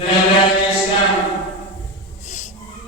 Berada Islam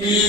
3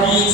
3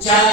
4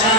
4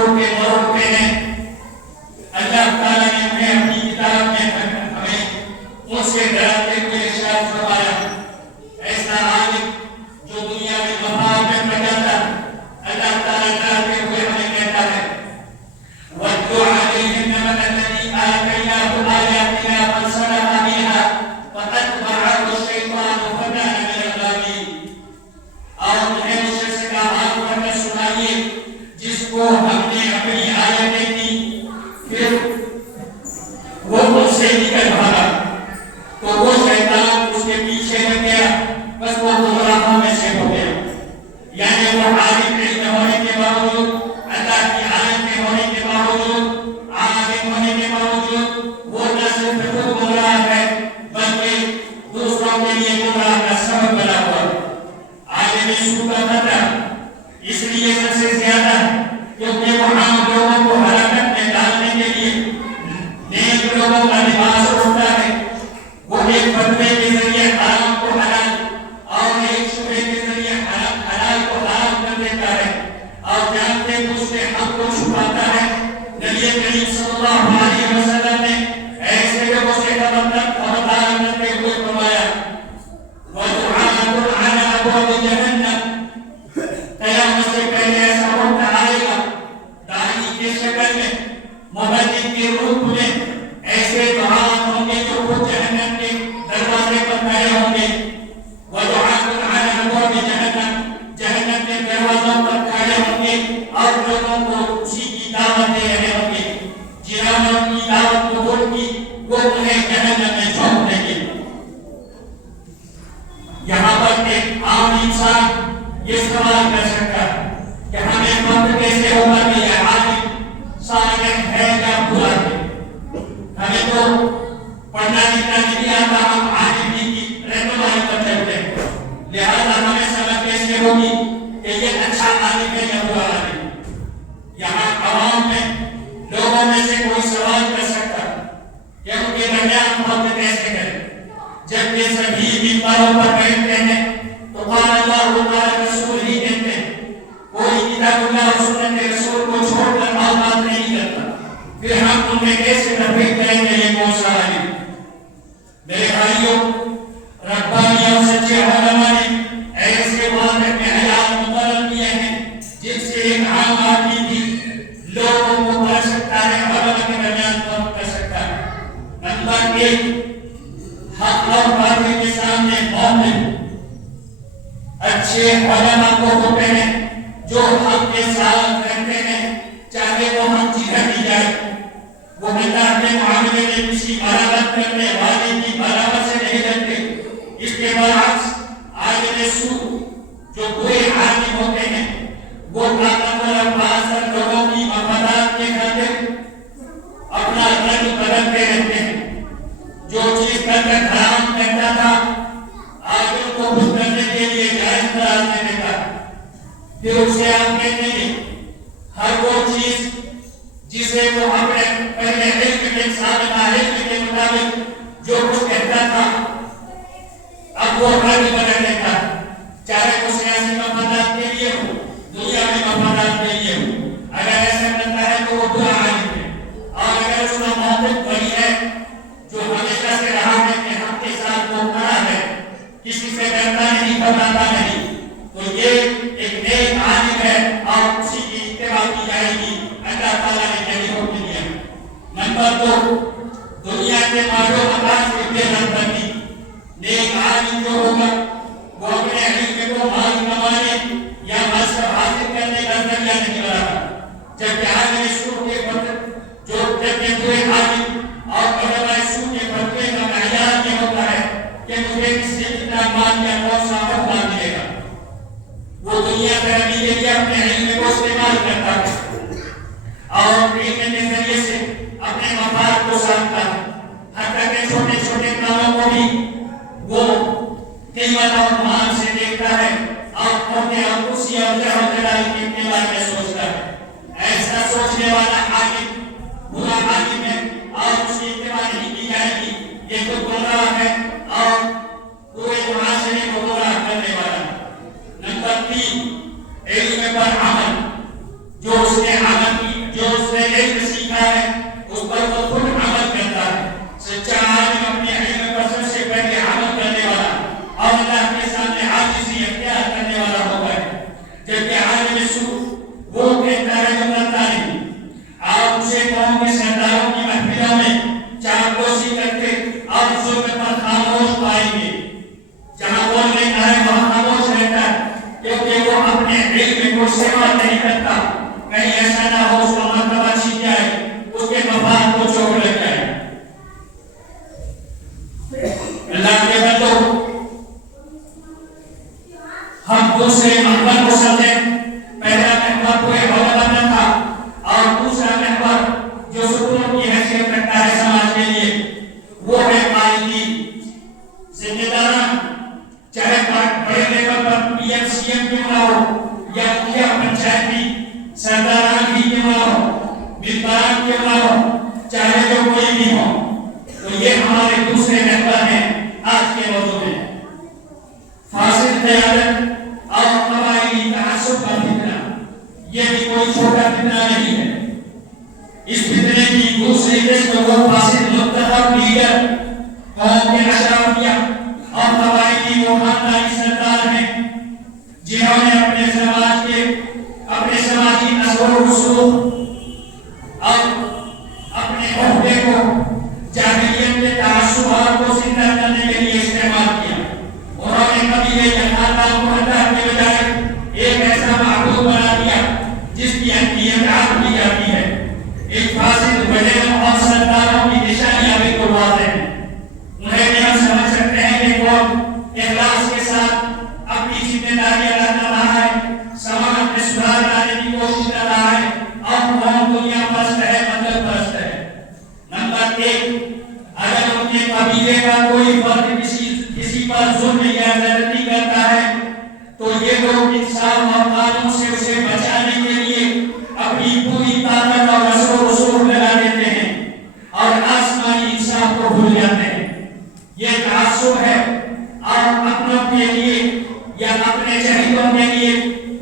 چھوڑ کے اور اٹھے ہیں. اللہ تعالیٰ نے ہمیں اپنی کتاب میں ہمیں ان سے ڈراتے ہوئے ارشاد فرمایا ایسا عالم جو دنیا میں مفاد میں بچاتا اللہ تعالیٰ ڈراتے ہوئے ہمیں کہتا ہے وَاتْلُ عَلَيْهِمْ نَبَأَ الَّذِي آتَيْنَاهُ آيَاتِنَا فَانسَلَخَ مِنْهَا فَأَتْبَعَهُ الشَّيْطَانُ فَكَانَ مِنَ الْغَاوِينَ. اور انہیں اس شخص کا حال پڑھ کر سنائیے جس کو ہم نے اپنی آیتیں دی پھر وہ ان سے نکل بھاگا تو وہ شیطان اس کے پیچھے لگ گیا بس وہ گمراہوں میں سے ہو گیا. یعنی وہ عالم علم ہونے کے باوجود اللہ کی آیت میں ہونے کے باوجود عالم ہونے کے باوجود وہ نہ صرف خود گمراہ ہے بلکہ دوسروں کے لیے گمراہ کا سبب بنا ہوا. عالم سو کا خطرہ اس لیے سب سے زیادہ کیونکہ وہ عام لوگوں کو ہلاکت میں ڈالنے کے لیے نیک لوگوں کا لباس اڑتا ہے. وہ ایک فتوے کے ذریعے حرام کو حلال اور ایک شبہ کے ذریعے حلال کو حرام کر دیتا ہے اور جانتے بوجھتے حق کو چھپاتا ہے. نبی کریم صلی اللہ علیہ وسلم نے ایسے لوگوں سے خبردار کرتے ہوئے فرمایا وَدُعَاءٌ عَلَىٰ أَبْوَابِ جَهَنَّمَ. قیامت سے پہلے ایسا وقت آئے گا داعی کی شکل میں مبلغ کے روپ میں ایسے دعات ہوں گے جو خود جہنم کے دروازے پر کھڑے ہوں گے. وَدُعَاءٌ عَلَىٰ أَبْوَابِ جَهَنَّمَ. جہنم کے دروازوں پر کھڑے ہوں گے اور لوگوں کو اسی کی دعوت دے رہے ہوں گے. جنہوں نے ان کی دعوت قبول کی وہ انہیں جہنم میں جھونک دیں گے. یہاں پر ایک عام انسان یہ سوال کر سکتا ہے کہ ہمیں وقت کیسے ہوگا کہ یہ عالم صالح ہے یا برا ہے. ہمیں تو پڑھنا لکھنا نہیں آتا ہم عالم کی رہنمائی پر چلتے ہیں لہذا ہمیں سمجھ کیسے ہوگی کہ یہ اچھا عالم ہے یا برا عالم. یہاں عوام میں لوگوں میں سے کوئی سوال کر سکتا کہ ان کے درمیان وقت کیسے کریں جب یہ سبھی ممبروں پر بیٹھتے ہیں تو قال اللہ تعالی رسول ہی کہتے ہیں کوئی کتاب اللہ اور سنت رسول کو چھوڑ کر اور بات نہیں کرتا پھر ہم ان میں کیسے تفریق کریں گے یہ کون سا عالم. میرے بھائیوں ربانی اور سچے علماء نے ایسے واقعے میں حیات مقرر کیے ہیں جن سے ایک عام آدمی بھی لوگوں کو پڑھ سکتا ہے علماء کے درمیان فرق کر سکتا ہے. نمبر 1 حق اور باطل کے سامنے مومن اچھے علماء کو ہوتے ہیں جو حق کے ساتھ رہتے ہیں چاہے وہ ہم جدھر بھی جائے. وہ اللہ کے معاملے میں کسی برابر کرنے والے کی برابر سے نہیں رہتے. اس کے برعکس عالم سو جو برے عالم ہوتے ہیں وہ طاقتور اور بااثر لوگوں کی مفادات کے خاطر اپنا رنگ بدلتے رہتے ہیں. جو چیز کرنا حرام کہتا تھا آگے کو خود کرنے کے لیے جائز قرار دے دیتا. پھر اسے آپ کہتے ہیں ہر وہ چیز جسے وہ اپنے پہلے علم کے سابقہ علم کے مطابق جو کچھ کہتا تھا اب وہ رنگ بدل دیتا چاہے وہ سیاسی مفادات کے لیے ہو دنیا میں مفادات کے لیے ہو. اگر ایسا کرتا ہے تو وہ برا عالم ہے اور اگر اس کا موقف وہی ہے جو ہمیشہ سے رہا ہے کہ حق کے ساتھ وہ کھڑا ہے کسی سے ڈرتا نہیں گھبراتا نہیں تو یہ ایک نیک عالم ہے اور اسی کی اتباع کی جائے گی. اللہ تعالیٰ نے یہی حکم دیا. نمبر 2 دنیا کے مالوں مکان سے بے رغبتی. نیک عالم جو ہوگا وہ اپنے علم کو مال کمانے یا منصب حاصل کرنے کا ذریعہ نہیں بناتا. جبکہ عالم سو کے وقت جو جبکہ برے عالم اور علماء سو کے فتوے کا معیار یہ ہوتا ہے کہ مجھے اس سے کتنا مال یا کون سا عہدہ ملے گا. وہ دنیا ترقی کے لیے اپنے علم کو استعمال کرتا ہے اور علم کے ذریعے سے اپنے مفاد کو سامتا ہے. حتیٰ کہ چھوٹے چھوٹے کاموں کو بھی وہ قیمت اور مان سے دیکھتا ہے اور اپنے اور کرسی اور جہ و جلال کے بارے میں سوچتا ہے. ایسا سوچنے والا عالم برا عالم ہے اور اس کی اتباع نہیں کی جائے گی. یہ تو گمراہ ہے اور پورے معاشرے کو گمراہ کرنے والا. نمبر 3 علم پر عمل. جو اس نے عمل کی مجلس میں وہ فاسد منتخب لیڈر قوم کے اشرافیہ اور قبائلی وہ خاندانی سردار ہیں جنہوں نے اپنے سماجی نظر و رسوخ اور اپنے عہدے کو جاہلیت کے تعصبات کو زندہ کرنے کے لیے استعمال کیا. انہوں نے قبیلے یا خاندان کو اللہ کے بجائے ایک ایسا معبود بنا دیا جس کی اہمیت عام کی جاتی ہے. ایک فاسد وجہ اور سرداروں کی نشانیاں بالکل واضح ہیں. انہیں بھی ہم سمجھ سکتے ہیں کہ کون اخلاص کے ساتھ اپنی ذمہ داری ادا کر رہا ہے, سماج میں سدھار لانے کی کوشش کر رہا ہے, اور کون دنیا پرست ہے, مطلب پرست ہے. نمبر ایک, اگر ان کے قبیلے کا کوئی فرد کسی پر ظلم یا زیادتی کرتا ہے تو یہ لوگ انصاف اور قانون سے اسے بچانے کے لیے اپنی پوری طاقت اور اثر و رسوخ لگا دیتے ہیں اور آسمانی انصاف کو بھول جاتے ہیں. یہ تعصب ہے اور اپنوں کے لیے یا اپنے چہیتوں کے لیے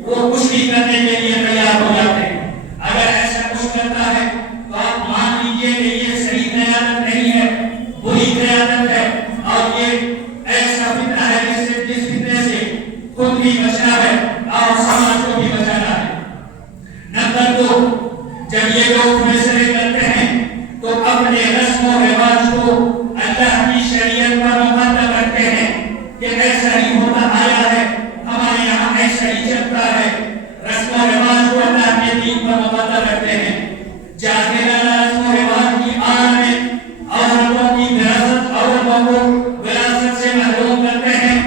وہ کچھ بھی کرنے کے لیے تیار ہو جاتے ہیں. اگر ایسا کچھ کرتا ہے تو آپ مان لیجئے کہ یہ صحیح قیادت نہیں ہے, بری قیادت ہے, اور یہ ایسا فتنہ ہے جس فتنے سے خود بھی بچنا ہے اور سماج کو بھی بچانا ہے. نمبر دو, جب یہ لوگ فیصلے کرتے ہیں تو اپنے رسم و رواج کو اللہ کی شریعت پر مقدم رکھتے ہیں کہ ایسا ہی ہوتا آیا ہے, ہمارے یہاں ایسا ہی چلتا ہے. رسم و رواج کو اللہ کے دین پر مقدم رکھتے ہیں. جاہلانہ رسم و رواج کی آڑ میں عورتوں کی عورتوں کو وراثت سے محروم کرتے ہیں,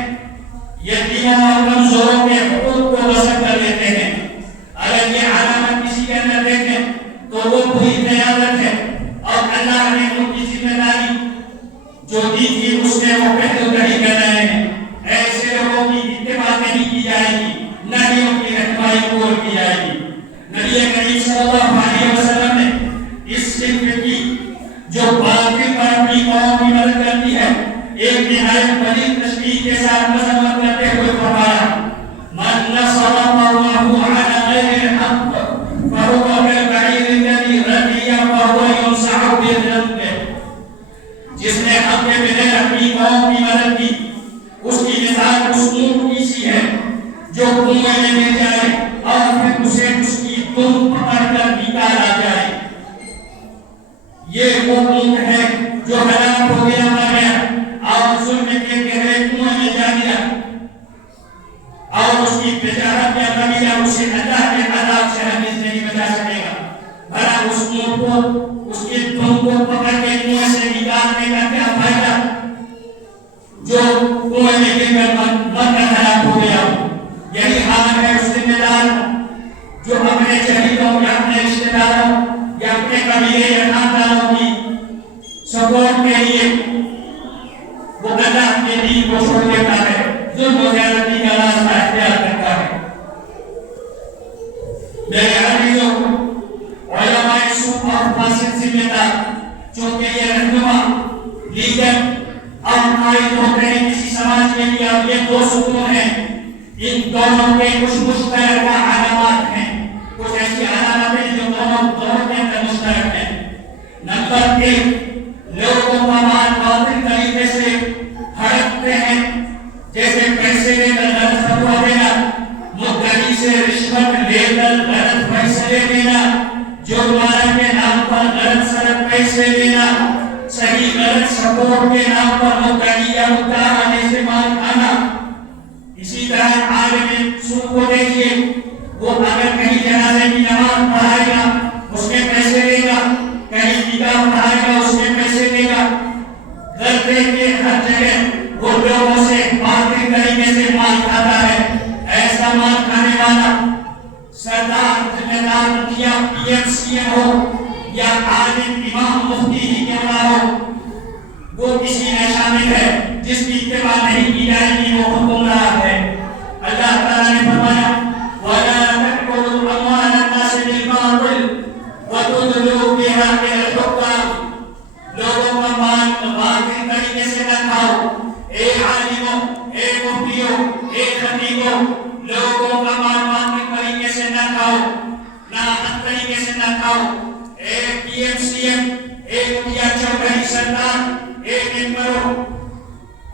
یتیموں اور کمزوروں کے حقوق کو غصب کر لیتے ہیں. اگر یہ علامت کسی کے اندر دیکھیں تو وہ بری قیادت ہے, اور اللہ نے ان کی ذمہ داری جو دی تھی اس میں وہ پہلو نہیں کر رہے ہیں. ایسے لوگوں کی اتباع نہیں کی جائے گی, نہ ہی ان کی رہنمائی قبول کی جائے گی. نبی کریم صلی اللہ علیہ وسلم نے اس صنف کی جو باطل پر اپنی قوم کی مدد کرتی ہے ایک نہایت بلیغ تشبیہ کے ساتھ مذمت کرتے ہوئے فرمایا, من نصر قومه على غير الحق فهو كالبعير الذي رمي وهو ينصع بذنبه. جس نے حق کے بغیر اپنی قوم کی مدد کی اس کی مثال اس اونٹ کی سی ہے جو کنویں میں گر جائے اور پھر اسے اس کی دم پکڑ کر نکالا جائے. یہ وہ اونٹ ہے جو ہلاک ہو گیا, مر گیا اور ظلم کے گہرے کنویں میں جا گرا, اور اس کی بجارت یا قبیلہ اسے اللہ کے عذاب سے ہرگز نہیں بچا سکے گا. بھلا اس اونٹ کو اس کے دم کو پکڑ کے کنویں سے نکالنے کا کیا فائدہ جو کنویں میں گر کر مر کر ہلاک ہو گیا. یہی حال ہے اس ذمہ دار جو اپنے چہیتوں یا اپنے رشتے داروں یا اپنے قبیلے یا خاندانوں کی سپورٹ کے لیے وہ اللہ کے دین کو چھوڑ دیتا ہے, ظلم و زیادتی کا راستہ اختیار کرتا ہے. میرے عزیزوں, علماء سوء اور فاسد ذمہ دار چونکہ یہ رہنما, لیڈر اور قائد ہوتے ہیں کسی سماج کے لیے, اور یہ دو ستون ہیں, ان دونوں کے کچھ مشترکہ علامات ہیں, کچھ ایسی علامات ہیں جو دونوں کے اندر مشترک ہیں. نمبر ایک, لوگوں کا مال باطل طریقے سے ہڑپتے ہیں, جیسے پیسے لے کر غلط فتویٰ دینا, مدعی سے رشوت لے کر غلط فیصلے دینا, جرمانہ کے نام پر غلط سرد پیسے دینا, صحیح غلط سپورٹ کے نام پر مدعی یا مدعا سے مال کھانا. اسی طرح عالم سوء کو دیکھیے, وہ اگر کہیں جنازے کی نماز پڑھائے گا اس میں پیسے دے گا, کہیں نکاح پڑھائے گا اس میں پیسے دے گا, غلطے کے ہر جگہ وہ لوگوں سے باطل طریقے سے مال کھاتا ہے. ایسا مال کھانے والا سردار, ذمہ دار, مکھیا, پی ایم سی ایم ہو یا عالم امام مفتی ہی کیوں نہ ہو, وہ کسی میں شامل ہے جس کی اتباع نہیں کی جائے گی, وہ گمراہ ہے. اللہ تعالیٰ نے فرمایا, وَلَا تَأْكُلُوا أَمْوَالَ النَّاسِ بِالْبَاطِلِ وَتُدْلُوا بِهَا إِلَى الْحُكَّامِ. لوگوں کا مال باطل طریقے سے نہ کھاؤ. اے عالموں, اے مفتیوں, اے خطیبوں, لوگوں کا مال باطل طریقے سے نہ کھاؤ, نہ حق طریقے سے نہ کھاؤ. اے پی ایم سی ایم, ایک یا چودھری سردار ایک ممبروں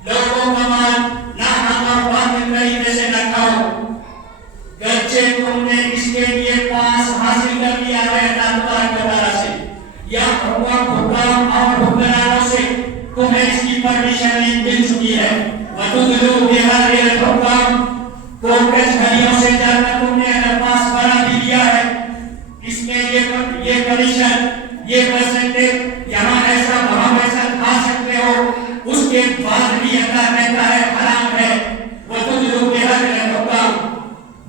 لوگوں کا مال ناحق اور باطل طریقے سے نہ کھاؤ، گرچہ تم نے اس کے لیے پاس حاصل کر لیا ہے اللہ تبارک و تعالیٰ سے، یا حکام اور حکمرانوں سے تمہیں اس کی پرمیشن مل چکی ہے، وَتُدْلُوا بِهَا إِلَى الْحُكَامِ کورٹ کچہریوں سے جا کر تم نے اگر پاس بنا بھی لیا ہے، اس میں یہ کمیشن یہ پرسنٹیج یہاں ایسا وہاں ایسا کھا سکتے ہو، اس کے بعد بھی اللہ کہتا ہے حرام ہے، وَتُدْلُوا بِهَا إِلَى الْحُكَامِ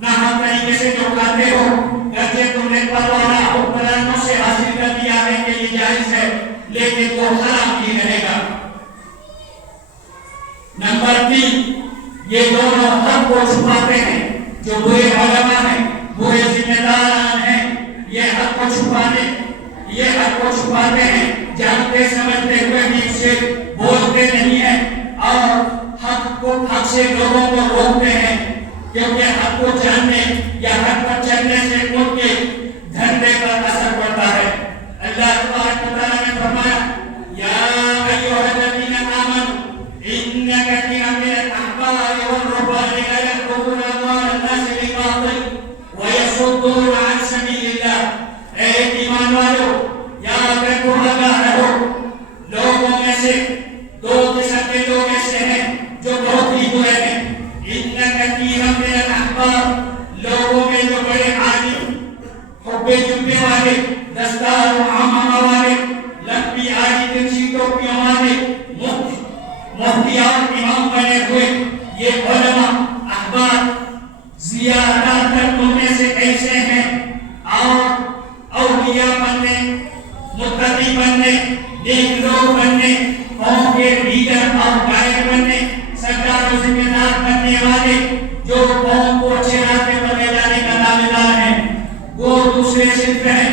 نہ ہم طریقے سے جو کھاتے ہو، گرچہ تم نے پروانہ حکمرانوں سے حاصل کر دیا ہے کہ یہ جائز ہے لیکن وہ حرام ہی رہے گا۔ نمبر 3، یہ دونوں حق کو چھپاتے ہیں، جو برے علماء ہیں، برے ذمہ داران ہیں، یہ حق کو چھپاتے ہیں، جانتے سمجھتے ہوئے بھی اسے بولتے نہیں ہیں اور حق سے لوگوں کو روکتے ہیں، کیونکہ حق کو جاننے یا حق پر چلنے سے ان کے دھندے پر اثر پڑتا ہے۔ اللہ تبارک و تعالیٰ نے فرمایا یا ایھا الذین آمنوا ان کثیرا من الاحبار والرهبان لیأکلون اموال الناس بالباطل ویصدون عن سبیل اللہ۔ اے ایمان والو، یاد رکھو، آگاہ رہو، لوگوں میں سے دو قسم کے لوگ ایسے ہیں جو بہت ہی برے ہیں۔ ان کثیرا من الاحبار، لوگوں میں جو بڑے عالم، حب جبے والے، دستار و عمامہ والے، لمبی آڑی ترچھی ٹوپیوں والے، مفتی اور امام بنے ہوئے یہ علماء احبار زیادہ تر میں سے ایسے ہیں، اور اولیاء بننے، متقی بننے، نیک لوگ بننے، قوم کے لیڈر اور گائیڈ بننے، سرکار و ذمہ دار بننے والے، جو قوم کو اچھے راستے پر لے جانے کا دعویدار ہیں، وہ دوسرے صنف ہیں،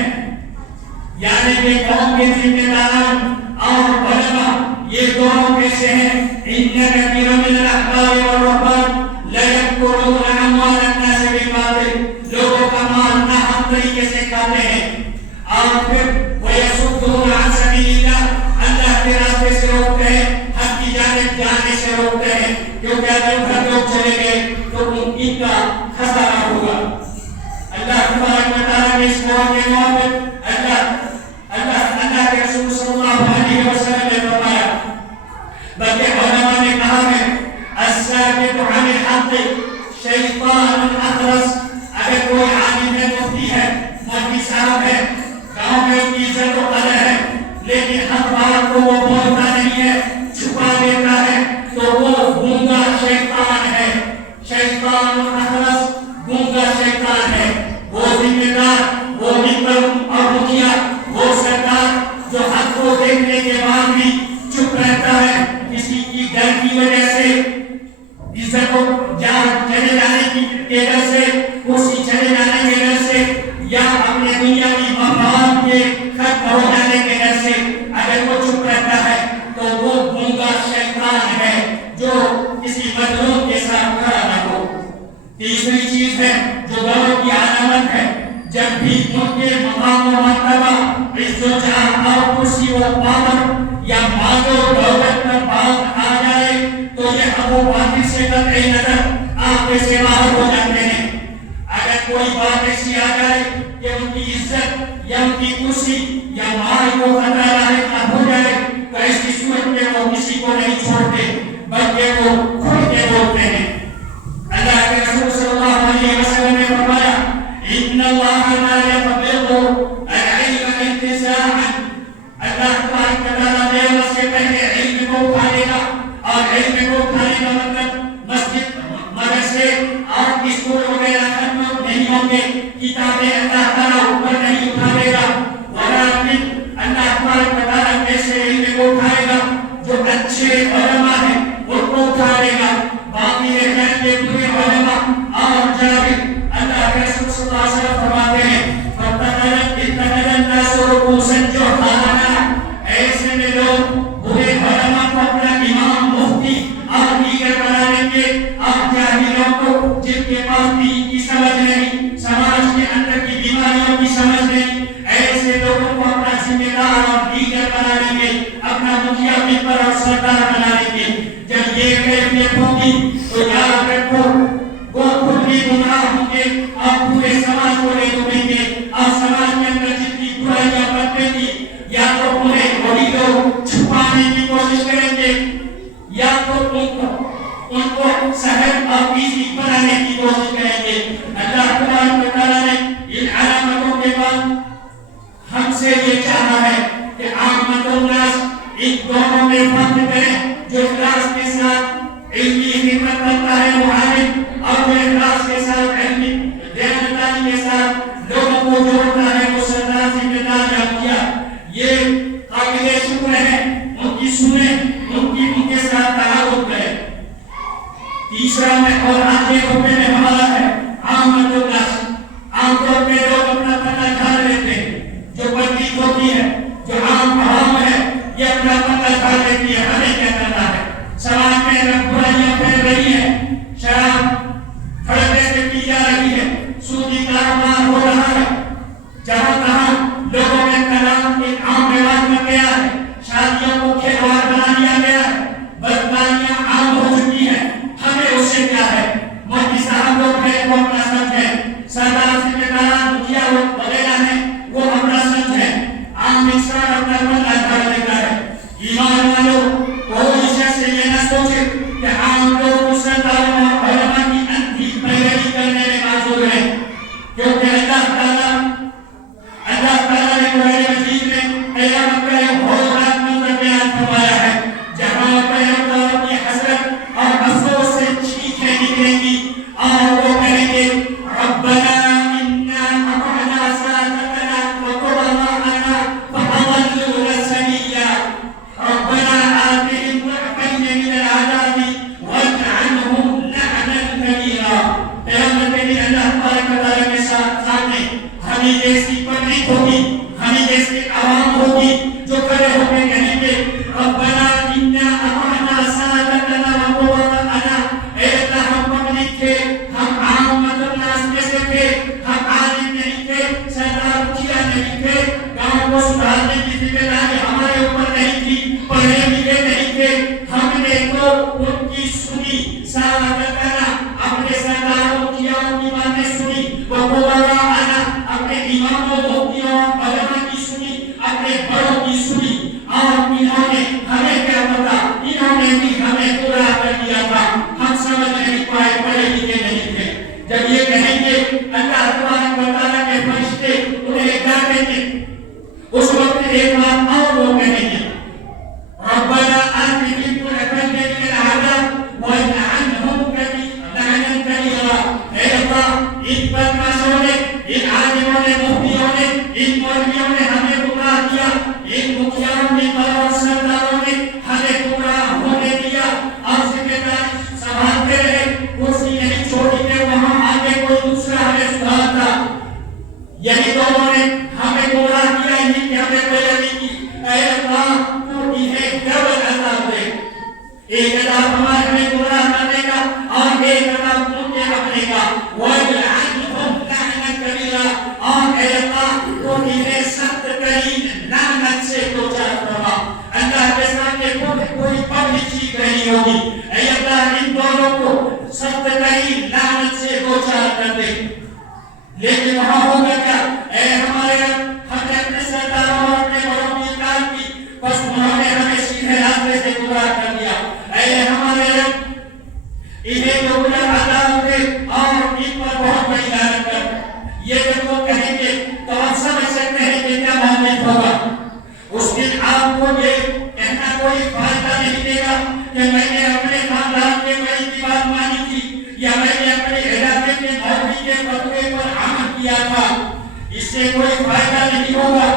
یعنی کہ قوم کے ذمہ داران اور علماء یہ دونوں کیسے ہیں۔ ان کثیر من الاحبار والرهبان لیأکلون اموال الناس بالباطل، لوگوں کا مال ناحق طریقے سے کھاتے ہیں، اور پھر ویصدون عن سبیل اللہ، اللہ کے راستے سے روکتے ہیں، حق کی جانب جانے سے روکتے ہیں، کیونکہ اگر ادھر لوگ چلے گئے تو ان کا خسارہ ہوگا۔ اللہ تبارک و تعالیٰ نے اس قرآن کے موافق اللہ کے رسول صلی اللہ علیہ وسلم نے فرمایا، بلکہ علماء نے کہا ہے الساکت عن الحق شیطان اخرس، اگر کوئی عالم ہے، مفتی ہے، مولوی صاحب ہے، گاؤں میں اس کی عزت و قدر ہے، لیکن حق بات کو وہ بولتا نہیں ہے، چھپا دیتا ہے، تو وہ گونگا شیطان ہے، شیطان اخرس، گونگا شیطان ہے۔ وہ ذمہ دار، وہ ممبر اور مکھیا، وہ سرکار جو حق کو دیکھنے کے بعد بھی چپ رہتا ہے، کسی کی ڈر کی وجہ سے، عزت کو چلے جانے کے ڈر سے، کرسی چلے جانے کے ڈر سے، یا اپنے دنیاوی مفاد کے ختم ہو جانے کے ڈر سے اگر وہ چپ رہتا ہے تو وہ گونگا شیطان ہے جو کسی مظلوم کے ساتھ کھڑا نہ ہو۔ تیسری چیز ہے جو دور کی علامت ہے، جب بھی ان کے مقام و مرتبہ، عزت و جاہ اور کرسی و پاور یا مال و دولت پر بات آ جائے تو یہ حق و باطل سے قطعی نظر آنکھوں سے باہر ہو جاتے ہیں۔ اگر کوئی بات ایسی آ جائے کہ ان کی عزت یا ان کی کرسی یا مال کو خطرہ لاحق ہو جائے تو اس کی صورت میں وہ کسی کو نہیں چھوڑتے بلکہ وہ کھل کے بولتے ہیں۔ اللہ کے رسول صلی اللہ علیہ وسلم نے فرمایا ان اللہ لا يقبض العلم انتزاعا، اللہ تبارک و تعالیٰ قیامت سے پہلے علم کو اٹھا لے گا، اور علم کو اٹھانے کا مطلب مسجد، مدرسے اور اسکول وغیرہ ختم نہیں ہوں گے، کتابیں اللہ تعالیٰ اوپر نہیں اٹھا لے گا، ولیکن اللہ تبارک و تعالیٰ ایسے علم کو اٹھائے گا جو اچھے علماء ہیں ان کو اٹھا لے گا، باقی رہ جائیں گے برے علماء اور جاہل۔ اللہ کے رسول صلی اللہ علیہ وسلم فرماتے ہیں اتخذ الناس رؤوسا جهالا، ایسے میں لوگ برے علماء کو اپنا امام، مفتی اور دیگر بنا لیں گے، اور جاہلوں کو جن کے پاس دین کی سمجھ نہیں، سماج کے اندر کی بیماریوں کی سمجھ نہیں، ایسے لوگوں کو اپنا ذمہ دار اور دیگر بنا یا تو انہیں وہی لوگ چھپانے کی کوشش کریں گے یا تو ان کو سہل اور ایزی بنانے کی کوشش کریں گے. اللہ تبارک و تعالیٰ نے ان علامتوں کے بعد ہم سے یہ چاہا ہے کہ عامت الناس ان دونوں میں فرق کریں. جو اخلاص کے ساتھ علمی خدمت کرتا ہے وہ عالم، اور جو اخلاص کے ساتھ علمی دیانتداری کے ساتھ لوگوں کو جوڑتا ہے وہ سردار ذمہ دار جمعیہ. یہ قابل شکر ہے، ان کی سنیں، ان کے ساتھ تعاون کریں. تیسرا میں اور آخری حکم میں ہمارا ہے عامت الناس. عام طور پہ لوگ اپنا پتہ جھاڑ لیتے ہیں، جو بندی ہوتی ہے، جو عام عوام ہے، یہ اپنا پتہ جھاڑ لیتی ہے. ہمیں کیا کرنا ہے؟ سماج میں برائیاں پھیل رہی ہیں، شراب کھڑے سے پی جا رہی ہے، سودی کاروبار ہو رہا ہے، جہاں تہاں لوگوں میں طلاق ایک عام رواج بن گیا ہے، شادیوں کو کھلواڑ بنا دیا گیا ہے، بدکاریاں عام ہو چکی ہیں. ہمیں اس سے کیا ہے؟ مفتی صاحب لوگ ہیں وہ اپنا سمجھیں، سردار ذمہ داران مکھیا وغیرہ ہیں وہ اپنا سمجھیں، عام انسان اپنا پتہ جھاڑ لیتا ہے. ایمان والوں کوئی شخص یہ نہ سوچے کہ عام لوگ سرداروں اور علماء کی اندھی پیروی کرنے میں معذور ہیں، کیونکہ اللہ تعالیٰ نے قرآن مجید میں قیامت کا ایک ہولناک منظر بیان فرمایا ہے جہاں پیغمبر اپنی حسرت اور افسوس سے چیخیں نکلیں گی اور وہ کہیں گے ربنا انا اطعنا سادتنا وكبراءنا فأضلونا السبيل ربنا آتهم ضعفين من العذاب والعنهم لعنا كبيرا. پیغمبر نے اللہ تبارک و تعالیٰ کے سامنے ہمیں جیسی پبلک ہوگی، ہمیں جیسی عوام ہوگی جو کھڑے ہو کے کہیں گے ربنا انا اطعنا سادتنا وكبراءنا. اے اللہ ہم پبلک تھے، ہم عامت الناس میں سے تھے، ہم عالم نہیں تھے، سردار مکھیا نہیں تھے، گاؤں کو سدھارنے کی ذمہ داری ہمارے اوپر نہیں تھی، پڑھے لکھے نہیں تھے. ہم نے تو ان کی سنی، سادتنا اپنے سرداروں مکھیاؤں کی باتیں سنی، وكبراءنا اپنے اماموں مفتیوں علماء کی سنی، اپنے بڑوں کی سنی، اور انہوں نے ہمیں کیا پتا، انہوں نے بھی ہمیں گمراہ کر دیا تھا، ہم سمجھ نہیں پائے، پڑھے لکھے نہیں تھے. جب یہ کہیں گے اللہ تبارک و تعالیٰ کے فرشتے انہیں کیا کہیں گے؟ اس وقت ایک بات اور وہ کہیں گے ربنا آتهم ضعفين من العذاب والعنهم لعنا كبيرا. اے اللہ ان بدماشوں نے، ان عالموں نے، مفتیوں نے، ان مولویوں نے ہمیں گمراہ کیا، ان مکھیاؤں نے اور سرداروں نے ہمیں گمراہ ہونے دیا اور ذمہ داری سنبھالتے رہے، کرسی نہیں چھوڑی کہ وہاں آگے کوئی دوسرا ہمیں سدھارتا. یہی لوگوں نے ہمیں گمراہ کیا، یہی کہ ہمیں پیروی کی. اے اللہ تو انہیں ڈبل عذاب دے، ایک عذاب ہمارے ہمیں گمراہ کرنے کا اور ایک عذاب ان کے رکھنے کا. وَلْعَنْهُمْ لَعْنًا كَبِيرًا. اور اے اللہ تو انہیں سخت ترین لعنت سے دوچار فرما. اللہ کے سامنے کوئی پبلک چیز نہیں ہوگی. اے اللہ ان دونوں کو سخت ترین لعنت سے دوچار کر دے. لیکن وہاں ہوگا کیا؟ اے ہمارے ہم نے اپنے سرداروں اور اپنے بڑوں کی اطاعت کی، بس انہوں نے ہمیں سیدھے راستے سے گمراہ کر دیا. اے ہمارے رب انہیں جو گناہ ادا ہوئے اور ان پر بہت بڑی لعنت کر. یہ جب وہ کہیں گے تو آپ سمجھ سکتے ہیں کہ کیا موقف ہوگا. اس دن آپ کو یہ کہنا کوئی فائدہ نہیں دے گا کہ میں نے اپنے خاندان کے بڑی کی بات مانی تھی یا میں نے اپنے علاقے کے مولوی کے فتوے پر عمل کیا تھا. اس سے کوئی فائدہ نہیں ہوگا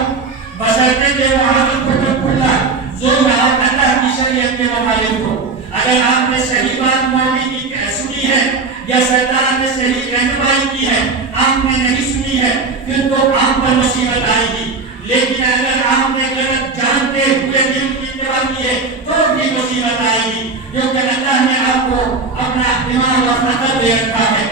بشرطے کہ وہ عمل کھلا ظلم اور اللہ کی شریعت کے مخالف ہو. اگر آپ نے صحیح بات مولوی کی سنی ہے یا سردار نے صحیح رہنمائی کی ہے، آپ نے نہیں سنی ہے، پھر تو آپ پر مصیبت آئے گی. لیکن اگر آپ نے غلط جانتے ہوئے دل کی اتباع کی ہے تو بھی مصیبت آئے گی، کیونکہ اللہ نے آپ کو اپنا دماغ اور عقل دے رکھا ہے.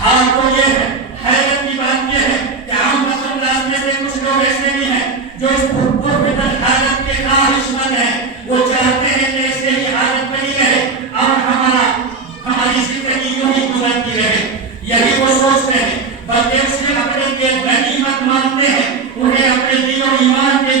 حال تو یہ ہے، حیرت کی بات یہ ہے کہ عام مسلمان میں سے کچھ لوگ ایسے بھی ہیں جو اس پرفتن حالت کے خواہش مند ہیں. وہ چاہتے ہیں کہ ایسے ہی حالت بنی رہے اور ہماری زندگی یوں ہی گزرتی رہے. یہی وہ سوچتے ہیں، بلکہ اسے اپنے کے غنیمت مانتے ہیں، انہیں اپنے دین و ایمان کے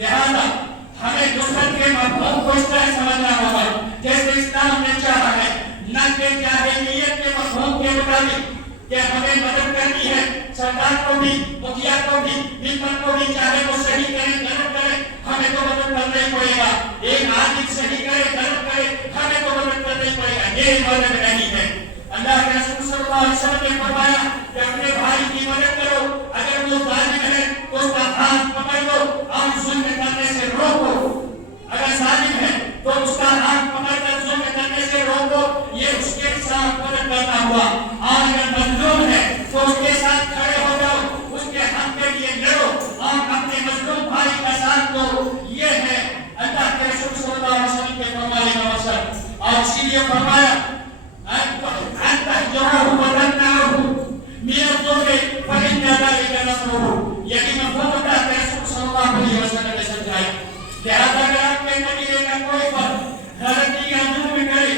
لہذا ہمیں نصرت کے مفہوم کو اس طرح سمجھنا ہوگا جیسے اسلام نے چاہا ہے، نہ کہ جاہلیت کے مفہوم کے مطابق کہ ہمیں مدد کرنی ہے، سردار کو بھی، مکھیا کو بھی، ممبر کو بھی، چاہے وہ صحیح کرے غلط کرے ہمیں تو مدد کرنا ہی پڑے گا، ایک عادل صحیح کرے غلط کرے ہمیں تو مدد کرنا ہی پڑے گا، یہ مدد نہیں ہے۔ اللہ کے رسول صلی اللہ علیہ وسلم نے فرمایا کہ اپنے بھائی کی مدد کرو، اگر وہ ظالم ہے تو اس کا ہاتھ پکڑ لو اور ظلم کرنے سے روکو، اگر ظالم ہے تو اس کا ہاتھ پکڑ کر ظلم کرنے سے روکو، یہ اس کے ساتھ مدد کرنا ہوا، اور اگر مظلوم ہے تو اس کے ساتھ کھڑے ہو جاؤ، اس کے حق کے لیے لڑو اور اپنے مظلوم بھائی کا ساتھ دو، یہ ہے اللہ کے رسول صلی اللہ علیہ وسلم کے فرمانے کا مقصد۔ اور اسی لیے فرمایا یہی مفہوم ہوتا ہے رسول صلی اللہ علیہ وسلم نے سمجھایا۔ لہذا اگر آپ کے قبیلے کا کوئی فرد غلطی یا ظلم کرے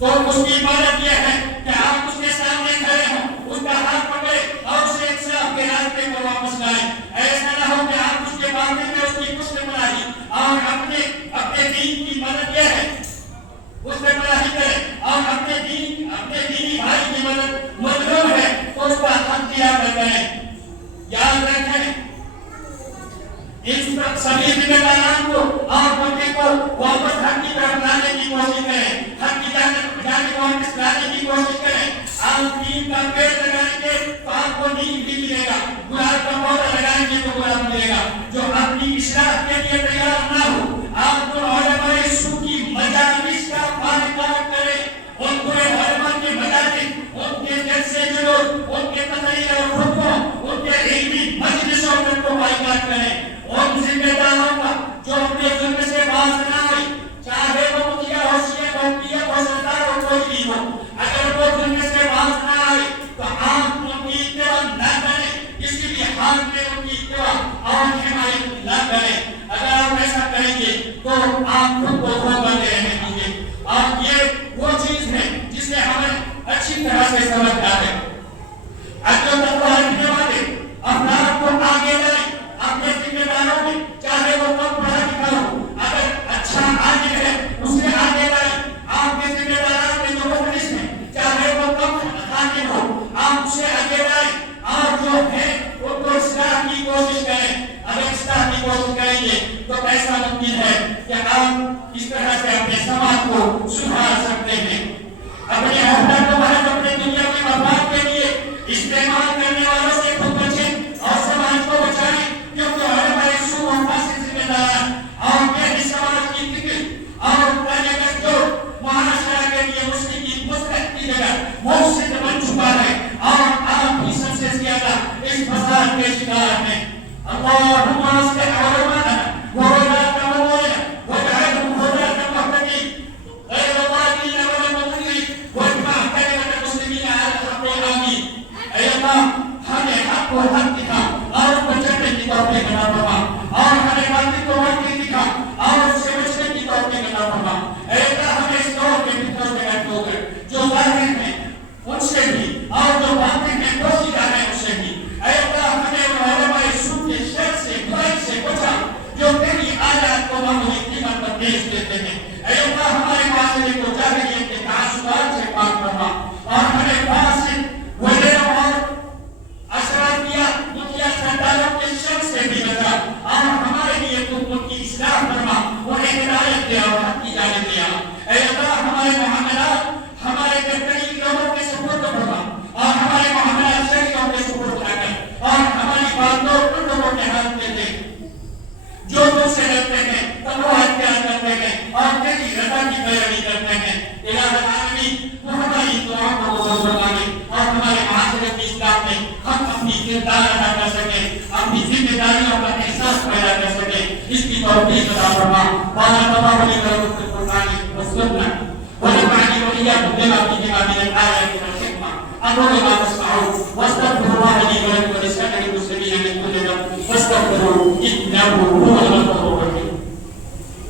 تو اس کی عبادت یہ ہے کہ آپ اس کے سامنے کھڑے ہوں، اس کا ہاتھ پکڑے اور اسے انصاف کے راستے پر واپس لائیں۔ ایسا نہ ہو کہ آپ اس کے معاملے میں اس کی پشت بنائی اور اپنے دین کی مدد یہ ہے اس میں بڑائی کرے اور اپنے دینی بھائی کی مدد مظلوم ہے تو اس کا حق دیا کریں۔ یاد رکھیں ان سبھی ذمہ داران کو اور ملک کو واپس حق کی طرف لانے کی کوشش کریں، حق کی جانب واپس لانے کی کوشش کریں۔ آپ دین کا پیڑ لگائیں گے تو آپ کو دین بھی ملے گا، گلاب کا پودا لگائیں گے تو گلاب ملے گا۔ جو اپنی اصلاح کے لیے تیار نہ ہو، آپ کو علماء سو کی مجالس کا بائیکاٹ کریں، ان پورے علماء کے مجالس، ان کے جلسے جلوس، ان کے تقریر اور خطبوں، ان کے علمی مجلسوں کو بائیکاٹ کریں۔ ان ذمہ داروں کا جو اپنے ظلم سے باز نہ آئے، چاہے وہ مکھیا ہو، شیخ ہو، پیر ہو، سردار ہو، کوئی بھی ہو، اگر وہ ظلم سے باز نہ آئے تو آپ ان کی اتباع نہ کریں، کسی بھی حال میں ان کی اتباع اور حمایت نہ کریں۔ اگر آپ ایسا کریں گے تو آپ خود کو دھوکہ دے رہے ہوں گے، اور یہ وہ چیز ہے جسے ہمیں اچھی طرح سے سمجھنا ہے۔ اگر تقویٰ رکھنے والے افراد کو آگے لائیں اپنے ذمہ داروں میں، چاہے وہ کم پڑھا لکھا ہو، اگر اچھا عالم ہے اسے آگے لائیں۔ آپ کے ذمہ داروں میں جو مخلص ہیں، چاہے وہ کم خادم ہو، آپ اسے آگے لائیں اور جو ہے ان کو اصلاح کی کوشش کریں۔ اگر اصلاح کی کوشش کریں گے تو ایسا ممکن ہے کہ آپ اس طرح سے اپنے سماج کو سدھار سکتے ہیں۔ اپنے عہدہ کو محض اپنے دنیا کے مفاد کے لیے استعمال کرنے والوں سے خود بچیں اور سماج کو بچائیں، کیونکہ علماء سو اور فاسد ذمہ داران اور غیر سماج کی فکر اور پہلے کا جو معاشرہ کے لیے مسلم کی مصلحت کی جگہ مفسد بن چکا ہے اور آپ ہی سب سے زیادہ اس فساد کے شکار ہیں۔ اللہم اصلح علماءنا وولاة امورنا واجعلهم هداة مهتدين غير ضالين ولا مضلين واجمع كلمة المسلمين على الحق آمين۔ اے اللہ ہمیں حق کو حق دکھا اور اس کو چلنے کی توفیق عطا فرما، اور ہمیں باطل کو باطل دکھا اور اس سے بچنے کی توفیق عطا فرما۔ اے اللہ ہمیں اس دور کے فتنوں سے محفوظ کر، جو ظاہر ہیں ان سے بھی اور جو باطن میں پوشیدہ ہیں ان سے بھی۔ اے اللہ ہمیں علماء سو کے شر سے، برائی سے بچا جو تیری آیات کو معمولی قیمت پر بیچ دیتے ہیں۔ اے اللہ ہمارے معاشرے کو جاہلیت کے تعصبات سے پاک فرما، اور ہمیں فاسد ولیوں اور اشرافیہ مکھیا سرداروں کے شر سے بھی بچا، اور ہمارے لیے تو ان کی اصلاح فرما، انہیں ہدایت دے اور حق کی جانب دیا۔ اے اللہ ہمارے معاملات ہمارے بہترین لوگوں کے سپرد فرما، اور ہمارے معاملات شریعوں کے سپرد کر اور ہماری باتوں ان لوگوں کے ہاتھ میں دے جو تم سے ڈرتے ہیں، تقویٰ اختیار کرتے ہیں اور تیری رضا کی پیروی کرتے ہیں۔ الہ العالمین تو ہماری دعاؤں کو قبول فرمائے اور ہمارے معاشرے کی اصلاح میں ہم اپنی کردار ادا کر سکیں، اپنی ذمہ داریوں کا احساس پیدا کر سکیں، اس کی توفیق عطا فرما۔ بارک اللہ لي ولكم في القرآن والسنة ونفعني وإياكم بما فيهما من الآيات والحكمة أقول ما تسمعون واستغفر الله لي ولكم ولسائر المسلمين من كل ذنب فاستغفروه إنه هو